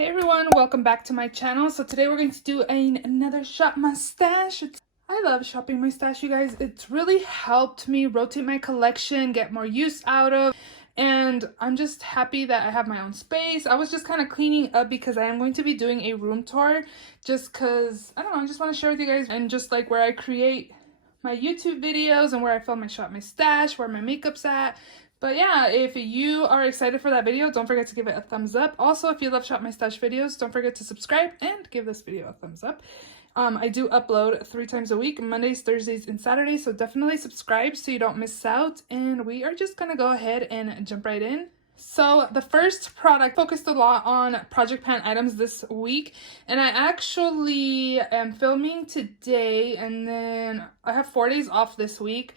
Hey everyone, welcome back to my channel. So today we're going to do another shop my stash. I love shopping my stash, you guys. It's really helped me rotate my collection, get more use out of, and I'm just happy that I have my own space. I was just kind of cleaning up because I am going to be doing a room tour just because, I don't know, I just want to share with you guys and just like where I create my YouTube videos and where I film my shop my stash, where my makeup's at. But yeah, if you are excited for that video, don't forget to give it a thumbs up. Also, if you love Shop My Stash videos, don't forget to subscribe and give this video a thumbs up. I do upload 3 times a week, Mondays, Thursdays, and Saturdays, so definitely subscribe so you don't miss out. And we are just gonna go ahead and jump right in. So the first product focused a lot on project pan items this week, and I actually am filming today, and then I have 4 days off this week.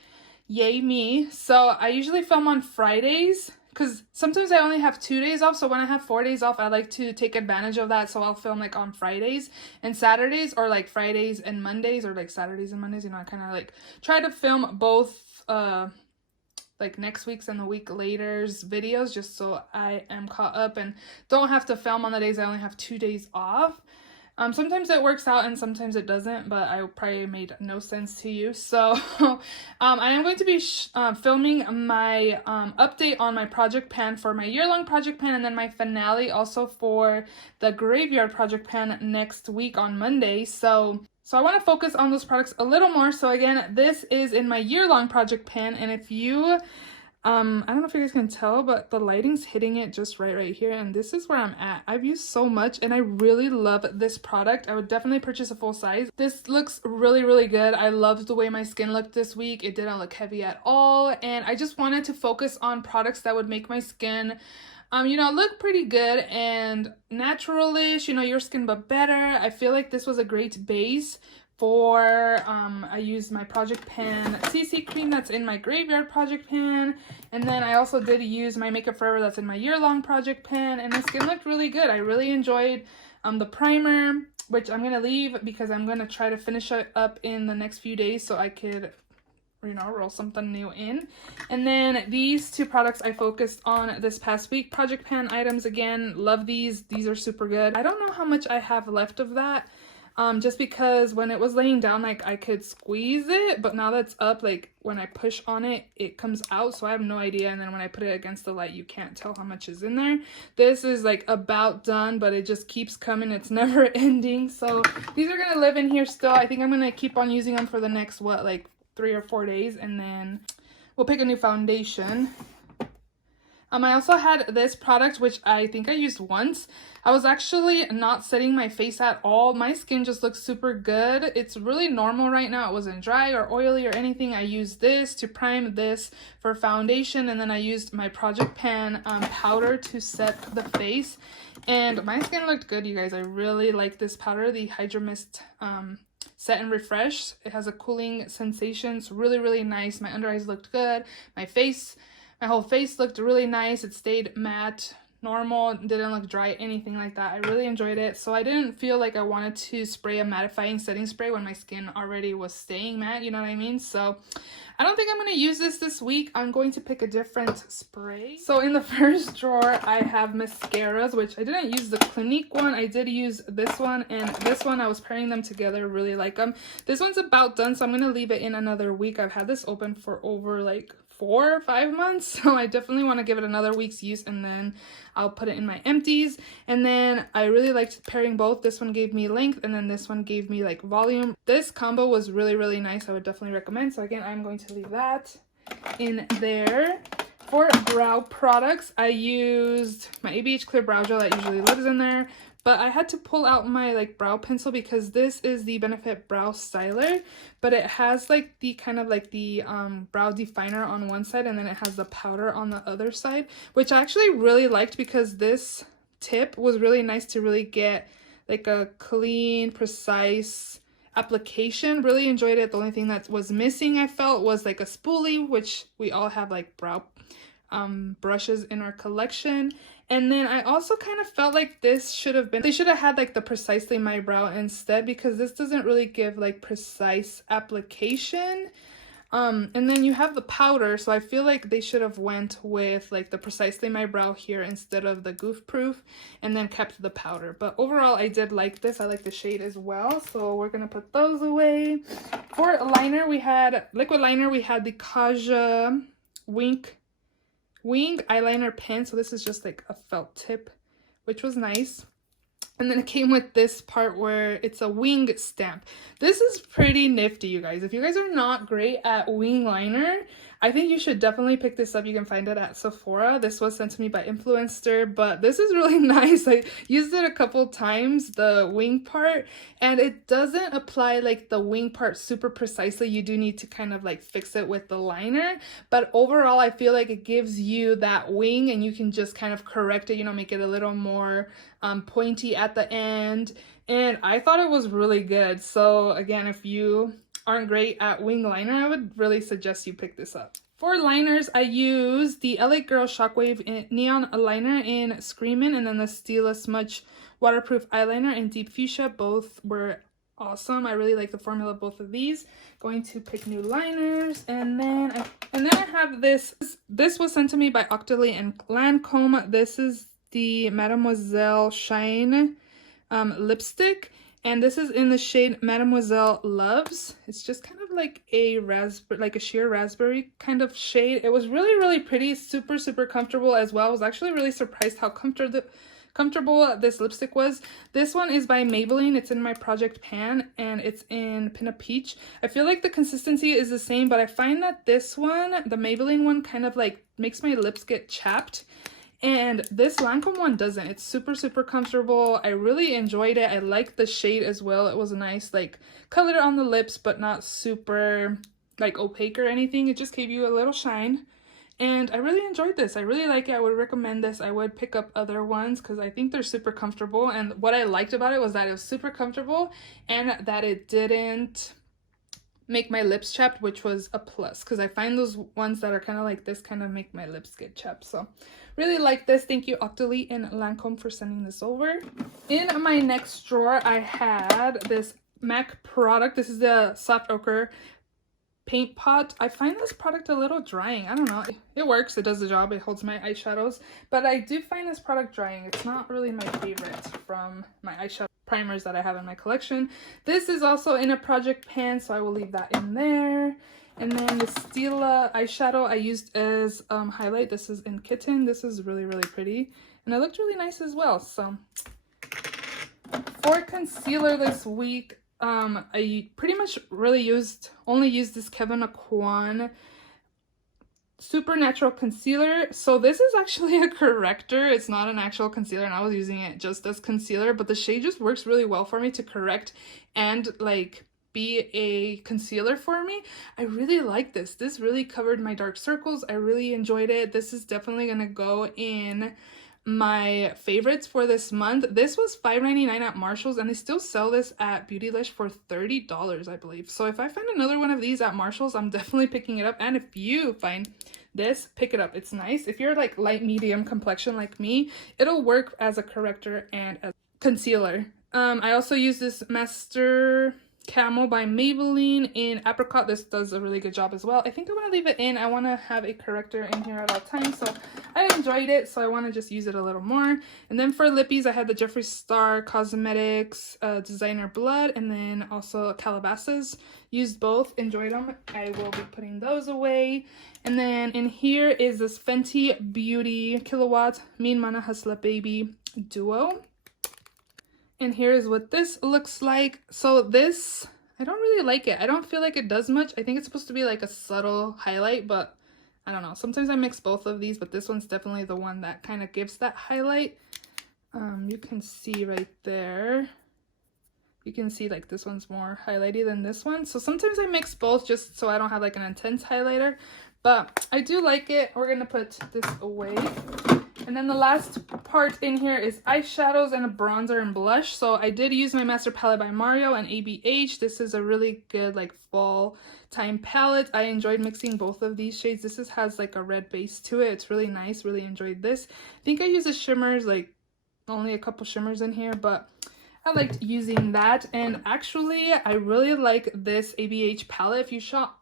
Yay me. So I usually film on Fridays because sometimes I only have 2 days off. So when I have 4 days off, I like to take advantage of that. So I'll film like on Fridays and Saturdays, or like Fridays and Mondays, or like Saturdays and Mondays. You know, I kind of like try to film both like next week's and the week later's videos, just so I am caught up and don't have to film on the days I only have 2 days off. Sometimes it works out and sometimes it doesn't, but I probably made no sense to you. So I am going to be filming my update on my project pan for my year-long project pan, and then my finale also for the graveyard project pan next week on Monday. So I want to focus on those products a little more. So again, this is in my year-long project pan, and if you I don't know if you guys can tell, but the lighting's hitting it just right here, and this is where I'm at. I've used so much and I really love this product. I would definitely purchase a full size. This looks really good. I loved the way my skin looked this week. It didn't look heavy at all, and I just wanted to focus on products that would make my skin you know, look pretty good and natural-ish, you know, your skin but better. I feel like this was a great base for I used my project pan CC cream that's in my graveyard project pan, and then I also did use my Makeup Forever that's in my year-long project pan, and my skin looked really good. I really enjoyed the primer, which I'm gonna leave because I'm gonna try to finish it up in the next few days so I could, you know, roll something new in. And then these 2 products I focused on this past week, project pan items. Again, love these are super good. I don't know how much I have left of that, just because when it was laying down, like, I could squeeze it, but now that's up, like, when I push on it, it comes out, so I have no idea. And then when I put it against the light, you can't tell how much is in there. This is like about done, but it just keeps coming. It's never ending. So these are gonna live in here still. I think I'm gonna keep on using them for the next, what, like 3 or 4 days, and then we'll pick a new foundation. I also had this product, which I think I used once. I was actually not setting my face at all. My skin just looks super good. It's really normal right now. It wasn't dry or oily or anything. I used this to prime, this for foundation, and then I used my project pan powder to set the face. And my skin looked good, you guys. I really like this powder, the Hydro Mist Set and Refresh. It has a cooling sensation. It's really nice. My under eyes looked good. My whole face looked really nice. It stayed matte, normal, didn't look dry, anything like that. I really enjoyed it. So I didn't feel like I wanted to spray a mattifying setting spray when my skin already was staying matte, you know what I mean? So I don't think I'm going to use this week. I'm going to pick a different spray. So in the first drawer, I have mascaras, which I didn't use the Clinique one. I did use this one, and this one, I was pairing them together, really like them. This one's about done, so I'm going to leave it in another week. I've had this open for over like 4 or 5 months, so I definitely want to give it another week's use, and then I'll put it in my empties. And then I really liked pairing both. This one gave me length, and then this one gave me like volume. This combo was really nice. I would definitely recommend. So again, I'm going to leave that in there. For brow products, I used my ABH Clear Brow Gel that usually lives in there, but I had to pull out my like brow pencil because this is the Benefit Brow Styler, but it has like the kind of like the brow definer on one side, and then it has the powder on the other side, which I actually really liked because this tip was really nice to really get like a clean, precise application. Really enjoyed it. The only thing that was missing, I felt, was like a spoolie, which we all have like brow brushes in our collection. And then I also kind of felt like this should have been, they should have had like the Precisely My Brow instead, because this doesn't really give like precise application. And then you have the powder, so I feel like they should have went with like the Precisely My Brow here instead of the Goof Proof, and then kept the powder. But overall, I did like this. I like the shade as well, so we're gonna put those away. For liner, we had liquid liner. We had the Kaja Wing eyeliner pen, so this is just like a felt tip, which was nice. And then it came with this part where it's a wing stamp. This is pretty nifty, you guys. If you guys are not great at wing liner, I think you should definitely pick this up. You can find it at Sephora. This was sent to me by Influenster, but this is really nice. I used it a couple times, the wing part, and it doesn't apply like the wing part super precisely. You do need to kind of like fix it with the liner, but overall I feel like it gives you that wing, and you can just kind of correct it, you know, make it a little more pointy at the end. And I thought it was really good. So again, if you aren't great at wing liner, I would really suggest you pick this up. For liners, I used the LA Girl Shockwave Neon Liner in Screamin', and then the Stila Smudge Waterproof Eyeliner in Deep Fuchsia. Both were awesome. I really like the formula of both of these. Going to pick new liners, and then I have this. This was sent to me by Octoly and Lancome. This is the Mademoiselle Shine lipstick, and this is in the shade Mademoiselle Loves. It's just kind of like a raspberry, like a sheer raspberry kind of shade. It was really pretty, super comfortable as well. I was actually really surprised how comfortable this lipstick was. This one is by Maybelline. It's in my Project Pan, and it's in Pinna Peach. I feel like the consistency is the same, but I find that this one, the Maybelline one, kind of like makes my lips get chapped. And this Lancome one doesn't. It's super comfortable. I really enjoyed it. I liked the shade as well. It was a nice like color on the lips, but not super like opaque or anything. It just gave you a little shine. And I really enjoyed this. I really like it. I would recommend this. I would pick up other ones because I think they're super comfortable. And what I liked about it was that it was super comfortable and that it didn't make my lips chapped, which was a plus, because I find those ones that are kind of like this kind of make my lips get chapped. So really like this. Thank you Octoly and Lancome for sending this over. In my next drawer, I had this MAC product. This is the Soft Ochre paint pot. I find this product a little drying. I don't know. It works. It does the job. It holds my eyeshadows. But I do find this product drying. It's not really my favorite from my eyeshadow primers that I have in my collection. This is also in a Project Pan, so I will leave that in there. And then the Stila eyeshadow I used as highlight. This is in Kitten. This is really pretty. And it looked really nice as well. So for concealer this week, I pretty much only used this Kevyn Aucoin Supernatural Concealer. So this is actually a corrector. It's not an actual concealer, and I was using it just as concealer, but the shade just works really well for me to correct and like be a concealer for me. I really like this. This really covered my dark circles. I really enjoyed it. This is definitely gonna go in my favorites for this month. This was $5.99 at Marshall's, and they still sell this at Beautylish for $30, I believe. So if I find another one of these at Marshall's, I'm definitely picking it up. And if you find this, pick it up. It's nice. If you're like light medium complexion like me, it'll work as a corrector and as concealer. I also use this Master Camo by Maybelline in Apricot. This does a really good job as well. I think I want to leave it in. I want to have a corrector in here at all times, so I enjoyed it, so I want to just use it a little more. And then for lippies, I had the Jeffree Star Cosmetics Designer Blood, and then also Calabasas. Used both, enjoyed them. I will be putting those away. And then in here is this Fenty Beauty Kilowatt Mean Mana Hustla Baby Duo. And here is what this looks like. So this, I don't really like it. I don't feel like it does much. I think it's supposed to be like a subtle highlight, but I don't know. Sometimes I mix both of these, but this one's definitely the one that kind of gives that highlight. You can see right there. You can see like this one's more highlighty than this one. So sometimes I mix both just so I don't have like an intense highlighter. But I do like it. We're going to put this away. And then the last part in here is eyeshadows and a bronzer and blush. So I did use my Master Palette by Mario and ABH. This is a really good like fall time palette. I enjoyed mixing both of these shades. This has like a red base to it. It's really nice. Really enjoyed this. I think I used the shimmers, like only a couple shimmers in here, but I liked using that. And actually, I really like this ABH palette.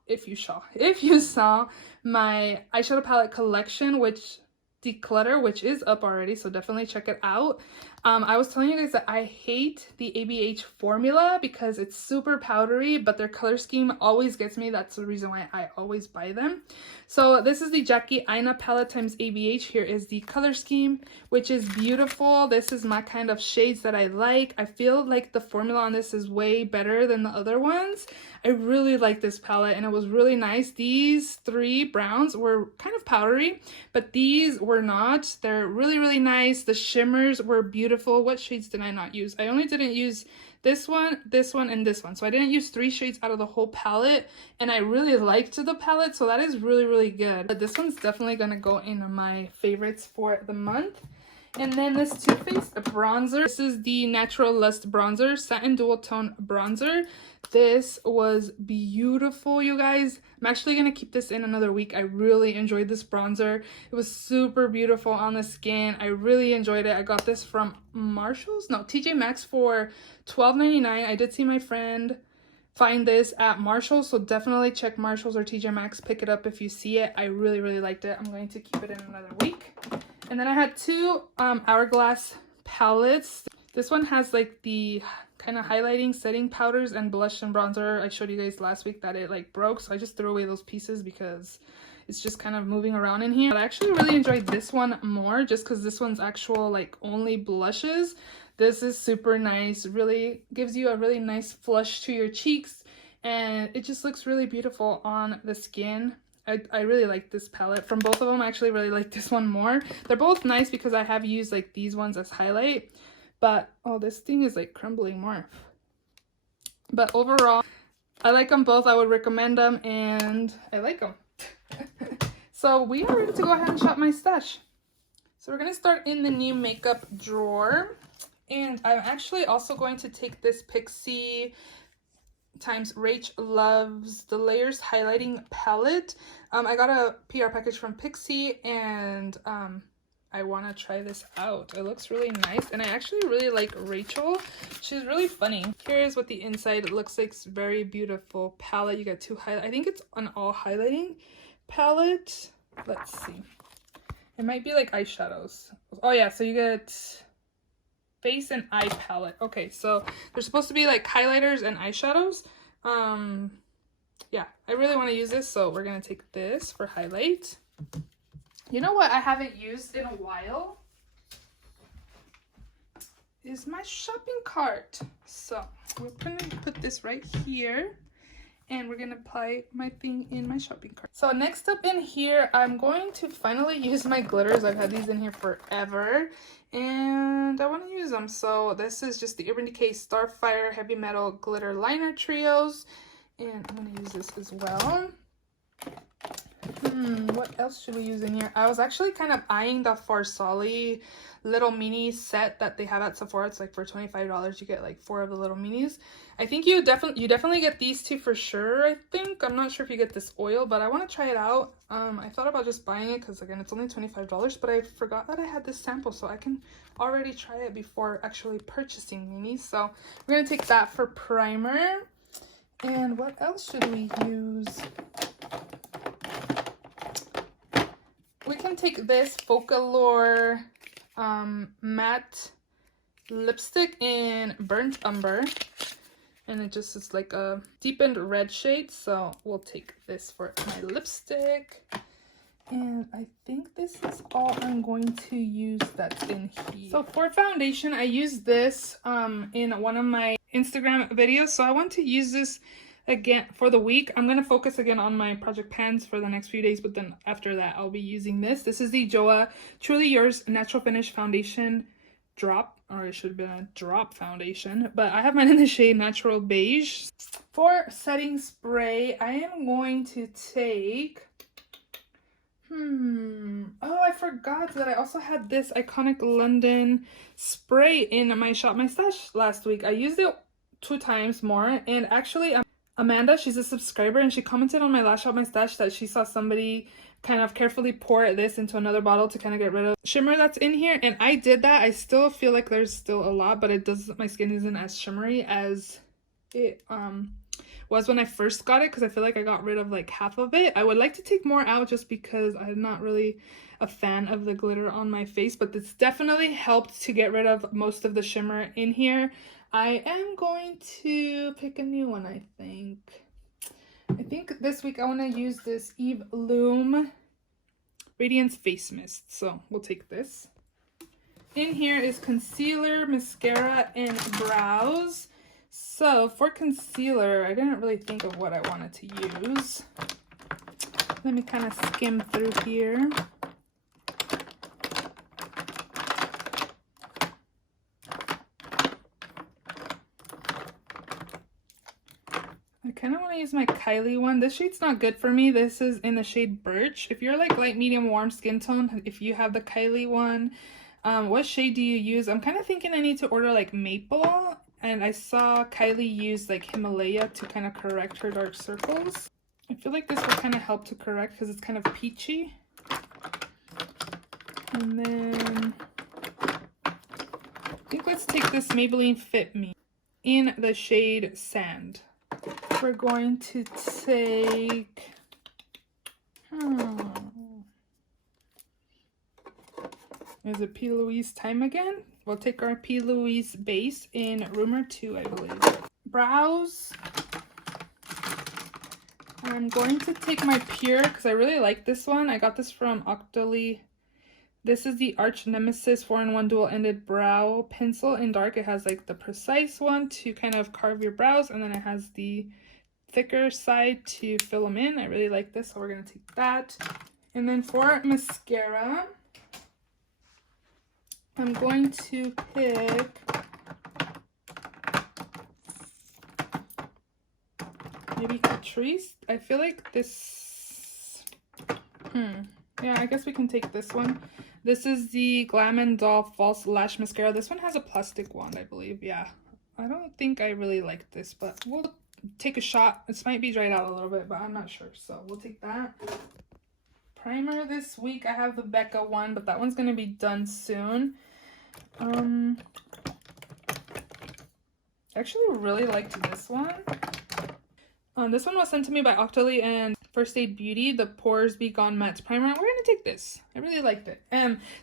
If you saw my eyeshadow palette collection, which declutter, which is up already, so definitely check it out. I was telling you guys that I hate the ABH formula because it's super powdery, but their color scheme always gets me. That's the reason why I always buy them. So this is the Jackie Aina palette times ABH. Here is the color scheme, which is beautiful. This is my kind of shades that I like. I feel like the formula on this is way better than the other ones. I really like this palette and it was really nice. These three browns were kind of powdery, but these were not. They're really, really nice. The shimmers were beautiful. What shades did I not use? I only didn't use this one, and this one. So I didn't use 3 shades out of the whole palette, and I really liked the palette, so that is really, really good. But this one's definitely gonna go in my favorites for the month. And then this Too Faced bronzer. This is the Natural Lust bronzer, satin dual tone bronzer. This was beautiful, you guys. I'm actually gonna keep this in another week. I really enjoyed this bronzer. It was super beautiful on the skin. I really enjoyed it. I got this from Marshalls? No, TJ Maxx for $12.99. I did see my friend find this at Marshalls, so definitely check Marshalls or TJ Maxx. Pick it up if you see it. I really, really liked it. I'm going to keep it in another week. And then I had 2 Hourglass palettes. This one has like the kind of highlighting setting powders and blush and bronzer. I showed you guys last week that it like broke, so I just threw away those pieces because it's just kind of moving around in here. But I actually really enjoyed this one more just because this one's actual like only blushes. This is super nice. Really gives you a really nice flush to your cheeks, and it just looks really beautiful on the skin. I really like this palette. From both of them, I actually really like this one more. They're both nice because I have used like these ones as highlight. But, oh, this thing is like crumbling more. But overall, I like them both. I would recommend them and I like them. So we are ready to go ahead and shop my stash. So we're going to start in the new makeup drawer. And I'm actually also going to take this Pixie times Rach Loves the Layers highlighting palette. I got a PR package from Pixie and I want to try this out. It looks really nice and I actually really like Rachel. She's really funny. Here's what the inside looks like. It's very beautiful palette. You get 2 highlight. I think it's an all highlighting palette. Let's see. It might be like eyeshadows. Oh yeah, so you get face and eye palette. Okay, so they're supposed to be like highlighters and eyeshadows. Yeah, I really want to use this, so we're gonna take this for highlight. You know what I haven't used in a while is my shopping cart. So we're gonna put this right here and we're gonna apply my thing in my shopping cart. So next up in here, I'm going to finally use my glitters. I've had these in here forever and I want to use them. So this is just the Urban Decay Starfire Heavy Metal Glitter Liner Trios, and I'm going to use this as well. What else should we use in here? I was actually kind of eyeing the Farsali little mini set that they have at Sephora. It's like for $25 you get like 4 of the little minis. I think you definitely get these 2 for sure. I think I'm not sure if you get this oil, but I want to try it out. I thought about just buying it because again it's only $25, but I forgot that I had this sample, so I can already try it before actually purchasing minis. So we're gonna take that for primer. And what else should we use? We can take this Focalure matte lipstick in Burnt Umber, and it just is like a deepened red shade, so we'll take this for my lipstick. And I think this is all I'm going to use that's in here. So for foundation, I used this in one of my Instagram videos, so I want to use this again for the week. I'm going to focus again on my project pans for the next few days, but then after that I'll be using this. This is the Joa Truly Yours Natural Finish Foundation Drop, or it should have been a drop foundation, but I have mine in the shade Natural Beige. For setting spray, I am going to take oh, I forgot that I also had this Iconic London spray in my Shop My Stash last week. I used it 2 times more, and actually Amanda, she's a subscriber, and she commented on my last Shop My Stash that she saw somebody kind of carefully pour this into another bottle to kind of get rid of shimmer that's in here. And I did that. I still feel like there's still a lot, but it does, my skin isn't as shimmery as it was when I first got it, because I feel like I got rid of like half of it. I would like to take more out just because I'm not really a fan of the glitter on my face, but this definitely helped to get rid of most of the shimmer in here. I am going to pick a new one, I think. I think this week I want to use this Eve Loom Radiance Face Mist. So we'll take this. In here is concealer, mascara, and brows. So for concealer, I didn't really think of what I wanted to use. Let me kind of skim through here. I kind of want to use my Kylie one. This shade's not good for me. This is in the shade Birch. If you're like light, medium, warm skin tone, if you have the Kylie one, what shade do you use? I'm kind of thinking I need to order like Maple. And I saw Kylie use like Himalaya to kind of correct her dark circles. I feel like this will kind of help to correct because it's kind of peachy. And then I think let's take this Maybelline Fit Me in the shade Sand. We're going to take... Is it P. Louise time again? We'll take our P. Louise base in Rumor 2, I believe. Brows. I'm going to take my Pure because I really like this one. I got this from Octoly. This is the Arch Nemesis 4-in-1 dual-ended brow pencil in dark. It has like the precise one to kind of carve your brows, and then it has the thicker side to fill them in. I really like this, so we're going to take that. And then for mascara, I'm going to pick maybe Catrice. I feel like this, yeah, I guess we can take this one. This is the Glam & Doll False Lash Mascara. This one has a plastic wand, I believe. Yeah, I don't think I really like this, but we'll take a shot. This might be dried out a little bit, but I'm not sure, so we'll take that. Primer this week, I have the Becca one, but that one's going to be done soon. Actually really liked this one. This one was sent to me by Octoly and First Aid Beauty, the Pores Be Gone Matte Primer. We're gonna take this. I really liked it.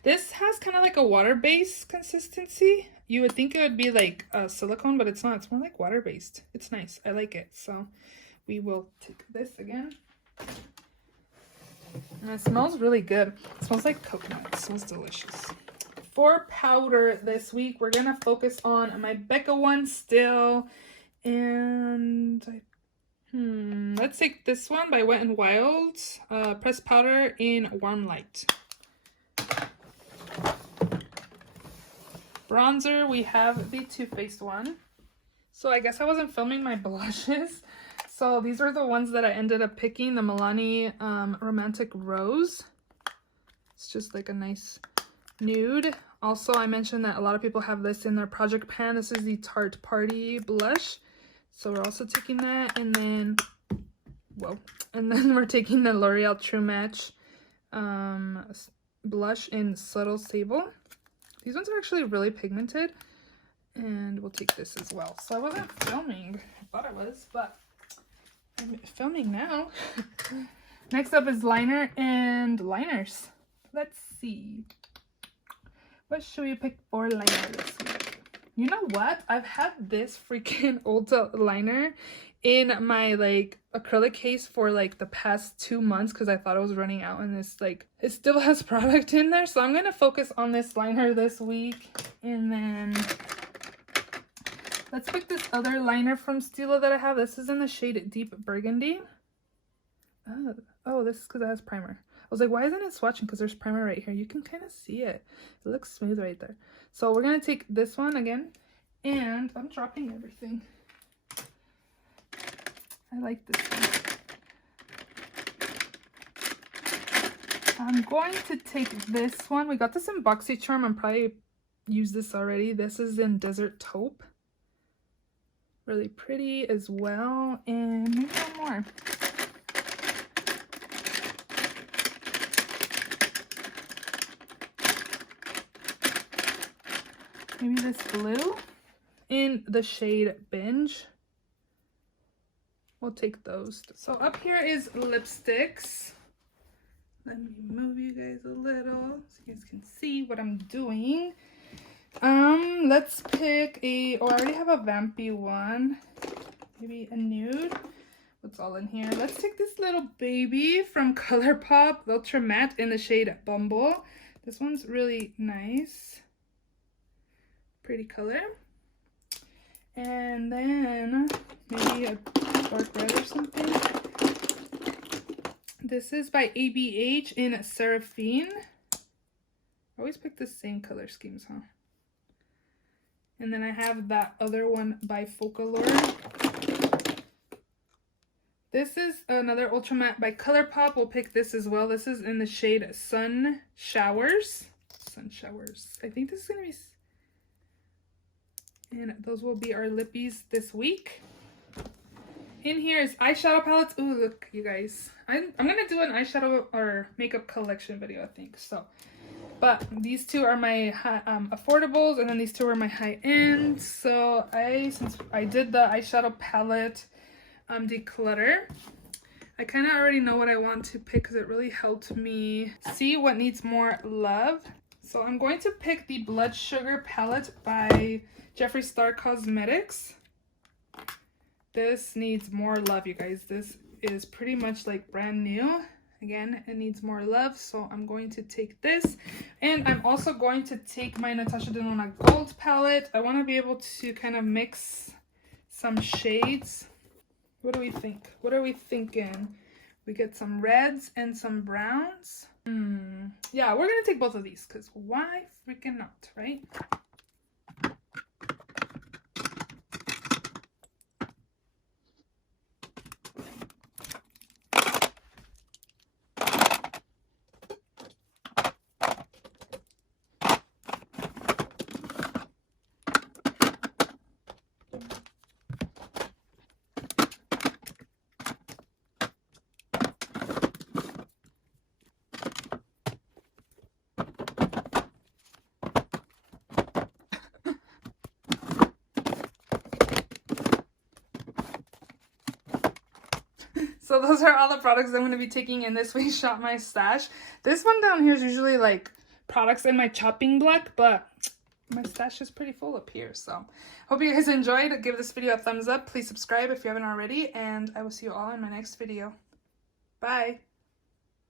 This has kind of like a water-based consistency. You would think it would be like silicone, but it's not. It's more like water-based. It's nice. I like it. So we will take this again. And it smells really good. It smells like coconut. It smells delicious. For powder this week, we're gonna focus on my Becca one still, and let's take this one by Wet n Wild, pressed powder in Warm Light. Bronzer, we have the Too Faced one. So I guess I wasn't filming my blushes, so these are the ones that I ended up picking. The Milani Romantic Rose. It's just like a nice nude. Also, I mentioned that a lot of people have this in their project pan. This is the Tarte Party blush. So we're also taking that, and then, we're taking the L'Oreal True Match blush in Subtle Sable. These ones are actually really pigmented, and we'll take this as well. So I wasn't filming. I thought I was, but I'm filming now. Next up is liner and liners. Let's see. What should we pick for liner this week? You know what? I've had this freaking Ulta liner in my like acrylic case for like the past 2 months because I thought it was running out, and this like it still has product in there. So I'm gonna focus on this liner this week, and then let's pick this other liner from Stila that I have. This is in the shade Deep Burgundy. Oh, this is because it has primer. I was like, why isn't it swatching? Because there's primer right here. You can kind of see it. It looks smooth right there. So we're going to take this one again. And I'm dropping everything. I like this one. I'm going to take this one. We got this in BoxyCharm. I'm probably used this already. This is in Desert Taupe. Really pretty as well. And maybe one more. maybe this blue in the shade Binge. We'll take those. So up here is lipsticks. Let me move you guys a little so you guys can see what I'm doing. Let's pick a, oh, I already have a vampy one. Maybe a nude. What's all in here? Let's take this little baby from ColourPop, Ultra Matte in the shade Bumble. This one's really nice. Pretty color. And then maybe a dark red or something. This is by ABH in Seraphine. I always pick the same color schemes, huh? And then I have that other one by Focalure. This is another Ultra Matte by ColourPop. We'll pick this as well. This is in the shade Sun Showers. Sun Showers. I think this is going to be... And those will be our lippies this week. In here is eyeshadow palettes. Ooh, look, you guys. I'm going to do an eyeshadow or makeup collection video, I think. So, but these two are my affordables, and then these two are my high-end. So since I did the eyeshadow palette declutter, I kind of already know what I want to pick because it really helped me see what needs more love. So I'm going to pick the Blood Sugar palette by Jeffree Star Cosmetics. This needs more love, you guys. This is pretty much like brand new. Again, it needs more love, so I'm going to take this. And I'm also going to take my Natasha Denona Gold palette. I want to be able to kind of mix some shades. What do we think? What are we thinking? We get some reds and some browns. Yeah, we're going to take both of these because why freaking not, right? So those are all the products I'm going to be taking in this week's Shop My Stash. This one down here is usually like products in my chopping block, but my stash is pretty full up here. So hope you guys enjoyed. Give this video a thumbs up. Please subscribe if you haven't already, and I will see you all in my next video. Bye.